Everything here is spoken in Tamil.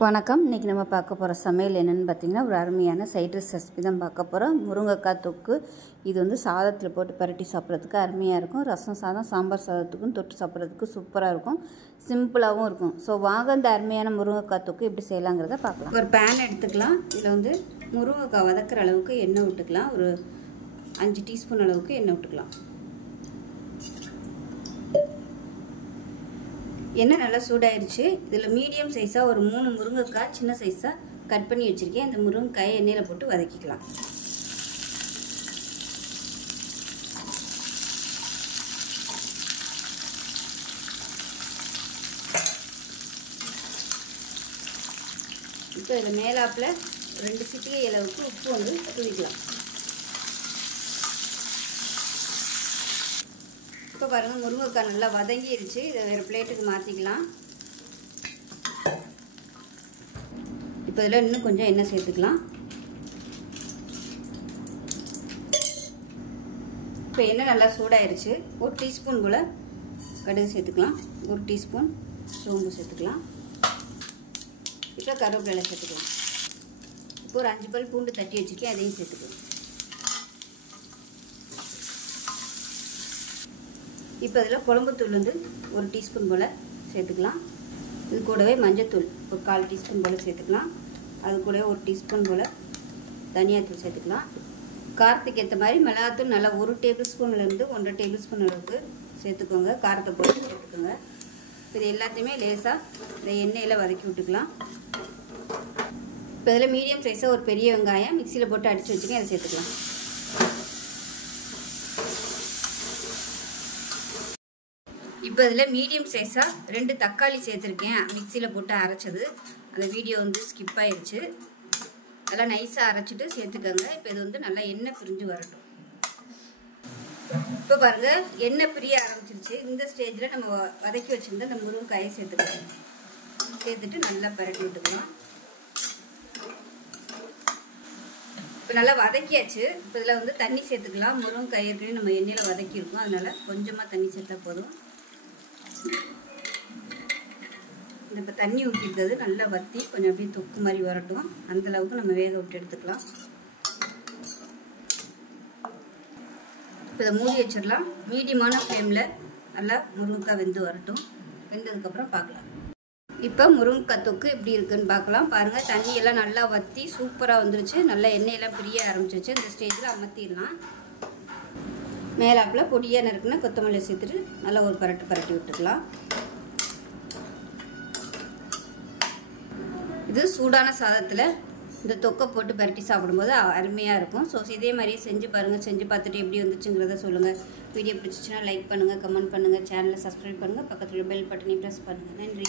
வணக்கம். இன்றைக்கி நம்ம பார்க்க போகிற சமையல் என்னென்னு பார்த்திங்கன்னா, ஒரு அருமையான சைட் டிஷ் ரெசிபி தான் பார்க்க போகிறோம். முருங்கைக்காய் தொக்கு. இது வந்து சாதத்தில் போட்டு பரட்டி சாப்பிட்றதுக்கு அருமையாக இருக்கும். ரசம் சாதம், சாம்பார் சாதத்துக்கும் தொட்டு சாப்பிட்றதுக்கு சூப்பராக இருக்கும். சிம்பிளாகவும் இருக்கும். ஸோ வாங்க இந்த அருமையான முருங்கைக்காய் தொக்கு எப்படி செய்யலாங்கிறத பார்க்கலாம். ஒரு பேன் எடுத்துக்கலாம். இதில் வந்து முருங்கைக்காய் வதக்கிற அளவுக்கு எண்ணெய் விட்டுக்கலாம். ஒரு 5 டீஸ்பூன் அளவுக்கு எண்ணெய் விட்டுக்கலாம். எண்ணெய் நல்லா சூடாயிருச்சு. இதில் மீடியம் சைஸாக ஒரு 3 முருங்கைக்காய் சின்ன சைஸாக கட் பண்ணி வச்சுருக்கேன். இந்த முருங்கைக்காயை எண்ணெயில் போட்டு வதக்கிக்கலாம். இப்போ இதில் மேலாப்பில் 2 சிட்டிகை அளவுக்கு உப்பு வந்து தூவிக்கலாம். இப்போ பாருங்கள், முருங்கைக்காய் நல்லா வதங்கிருச்சு. இதை வேறு பிளேட்டுக்கு மாற்றிக்கலாம். இப்போ இதில் இன்னும் கொஞ்சம் எண்ணெய் சேர்த்துக்கலாம். இப்போ எண்ணெய் நல்லா சூடாயிருச்சு. 1 டீஸ்பூன் போல் கடுகு சேர்த்துக்கலாம். 1 டீஸ்பூன் சோம்பு சேர்த்துக்கலாம். இப்போ கருவேப்பிலை சேர்த்துக்கலாம். இப்போ ஒரு 5 பல் பூண்டு தட்டி வச்சுருக்கேன், அதையும் சேர்த்துக்கலாம். இப்போ இதில் குழம்புத்தூள் வந்து 1 டீஸ்பூன் போல் சேர்த்துக்கலாம். இது கூடவே மஞ்சத்தூள் ஒரு 1/4 டீஸ்பூன் போல் சேர்த்துக்கலாம். அது கூடவே 1 டீஸ்பூன் போல் தனியாத்தூள் சேர்த்துக்கலாம். காரத்துக்கு ஏற்ற மாதிரி மிளகாத்தூள் நல்லா 1 டேபிள் ஸ்பூன்லேருந்து 1.5 டேபிள் ஸ்பூன் அளவுக்கு சேர்த்துக்கோங்க. காரத்தை போட்டு சேர்த்துக்கோங்க. இது எல்லாத்தையுமே லேசாக இந்த எண்ணெயில் வதக்கி விட்டுக்கலாம். இப்போ இதில் மீடியம் சைஸாக ஒரு பெரிய வெங்காயம் மிக்சியில் போட்டு அடித்து வச்சுக்கேன், அதை சேர்த்துக்கலாம். இப்போ இதில் மீடியம் சைஸாக 2 தக்காளி சேர்த்துருக்கேன், மிக்சியில் போட்டு அரைச்சது. அந்த வீடியோ வந்து ஸ்கிப் ஆயிடுச்சு. அதெல்லாம் நைஸாக அரைச்சிட்டு சேர்த்துக்கோங்க. இப்போ இது வந்து நல்லா எண்ணெய் பிரிஞ்சு வரட்டும். இப்போ பாருங்கள், எண்ணெய் பிரிய ஆரம்பிச்சிருச்சு. இந்த ஸ்டேஜில் நம்ம வதக்கி வச்சுருந்த அந்த முருங்கைக்காயை சேர்த்துக்கலாம். சேர்த்துட்டு நல்லா பரட்டி விட்டுக்கலாம். இப்போ நல்லா வதக்கியாச்சு. இப்போ இதில் வந்து தண்ணி சேர்த்துக்கலாம். முருங்கைக்காய் ஏற்கனவே நம்ம எண்ணெயில் வதக்கியிருக்கோம், அதனால் கொஞ்சமாக தண்ணி சேர்த்தா போதும். இப்போ தண்ணி ஊற்றிருக்கிறது நல்லா வற்றி கொஞ்சம் அப்படியே தொக்கு மாதிரி வரட்டும். அந்தளவுக்கு நம்ம வேக விட்டு எடுத்துக்கலாம். இப்போ இதை மூடி வச்சிடலாம். மீடியமான ஃப்ளேமில் நல்லா முருங்கைக்காய் வெந்து வரட்டும். வெந்ததுக்கப்புறம் பார்க்கலாம். இப்போ முருங்கைக்காய் தொக்கு எப்படி இருக்குன்னு பார்க்கலாம். பாருங்கள், தண்ணியெல்லாம் நல்லா வற்றி சூப்பராக வந்துருச்சு. நல்லா எண்ணெயெல்லாம் பிரிய ஆரம்பிச்சிருச்சு. இந்த ஸ்டேஜில் அமர்த்திடலாம். மேலாப்பில் பொடியாக நறுக்குன்னா கொத்தமல்லி சேர்த்துட்டு நல்லா ஒரு பரட்டி விட்டுக்கலாம். இது சூடான சாதத்தில் இந்த தொக்கை போட்டு பரட்டி சாப்பிடும்போது அருமையாக இருக்கும். ஸோ இதே மாதிரியே செஞ்சு பாருங்கள். செஞ்சு பார்த்துட்டு எப்படி வந்துச்சுங்கிறத சொல்லுங்கள். வீடியோ பிடிச்சிச்சின்னா லைக் பண்ணுங்கள், கமெண்ட் பண்ணுங்கள், சேனலை சப்ஸ்கிரைப் பண்ணுங்கள், பக்கத்தில் பெல் பட்டனையும் ப்ரெஸ் பண்ணுங்கள். நன்றி.